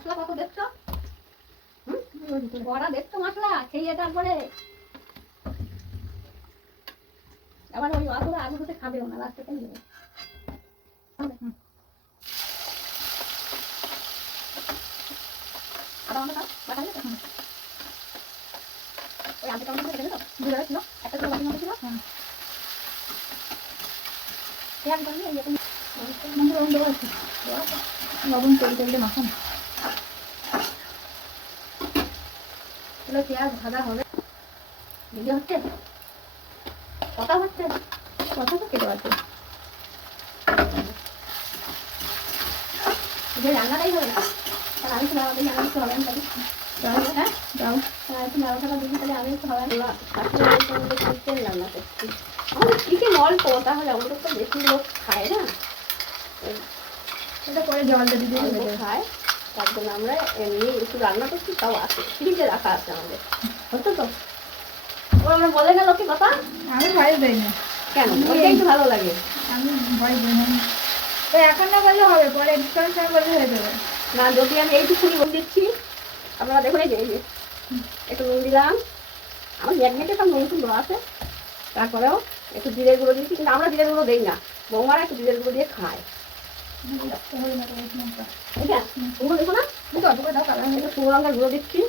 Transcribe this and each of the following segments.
মশলা কত দেখছো? কড়া দেখছো মশলা? খেয়ে তারপরে আবার ওই অত আলু হতে খাবেও না, লাস্টে খাই দেবে। আদা আমাকে বাটা দিলে তখন ওই আলুটা আমাকে দেবে তো, 2 ছিল, একটা ছিল বাটির মধ্যে ছিল। পেঁয়াজ করলে এই এরকম লবণ দেওয়া আছে, লবণ তেল তেল দিয়ে মাখানো। এগুলো পেঁয়াজ ভাজা হবে। ভিডিও হচ্ছে, কথা হচ্ছে, কথা তো কেটে আছে। যে রান্নাটাই হবে না, তাহলে আমি তো আমাদের রান্না করতে হবে। আমি তাকে হ্যাঁ যাও, একটু ব্যবসাটা দিবি, তাহলে আমি একটু হবে রান্না করছি। আমাদের চিকেন অল্প, তাহলে আমাদের তো বেশি লোক খায় না, এটা করে জলটা দিদি খায়, তার জন্য আমরা এমনি একটু রান্না করছি। তাও আছে, ফ্রিজে রাখা আছে আমাদের, হতো তো। ও আমরা বলে গেল কি কথা, আমি ভয় দেই না। কেন? ওইটাই তো ভালো লাগে। আমি ভয় দিই না, তো এখন না বললে হবে, পরে ডিসকাউন্ট বললে হয়ে যাবে না। যদি আমি এইটুকুনি নুন দিচ্ছি, আপনারা দেখুন, এই যে একটু নুন দিলাম, আমার ম্যাগনেটে সব নুন দেওয়া আছে, তারপরেও একটু জিরের গুঁড়ো দিচ্ছি। কিন্তু আমরা জিরের গুঁড়ো দিই না, বৌমারা একটু জিরের গুঁড়ো দিয়ে খায়। শুকনো লঙ্কার গুঁড়ো দিচ্ছি।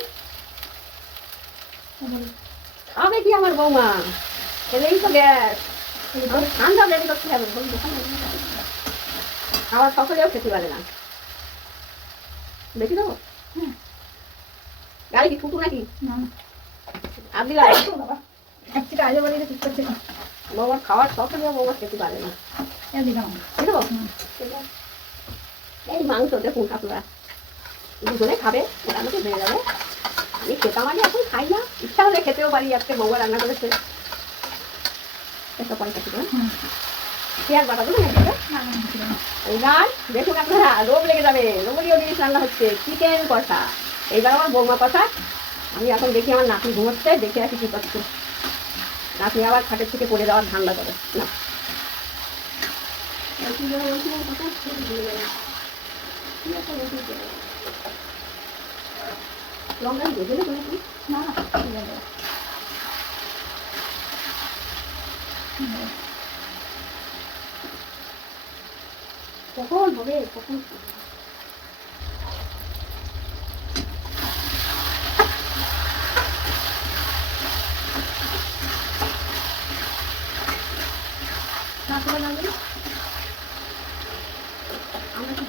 খাবে কি আমার বৌমা? খেলেই তো গ্যাস, ঠান্ডা লেগে করতে হবে। খাবার সকলেও খেতে পারে না। দেখি দেবো গাড়ি কি ছুটু নাকি? আপনি বৌমার খাওয়ার সকলেও বৌমা খেতে পারে না। এই মাংস দেখুন আপনারা দুজনে খাবে, মোটামুটি হয়ে যাবে। আমি খেতাম আগে, এখন খাই না, ইচ্ছা হলে খেতেও পারি। আজকে বৌমা রান্না করেছে, পেঁয়াজ বাটা দেবেন। এইবার দেখুন আপনারা, লোভ লেগে যাবে। লোভনীয় জিনিস রান্না হচ্ছে, চিকেন কষা। এইবার আমার বৌমা কষা। আমি এখন দেখি আমার নাতনি ঘুমোচ্ছে, দেখে আসি কি করছে। নাতনি আবার খাটের থেকে পড়ে যাওয়ার ধান্দা করে না। লঙ্কা ভেজে নেবো নাকি? না কখন হবে, কখন আমরা কি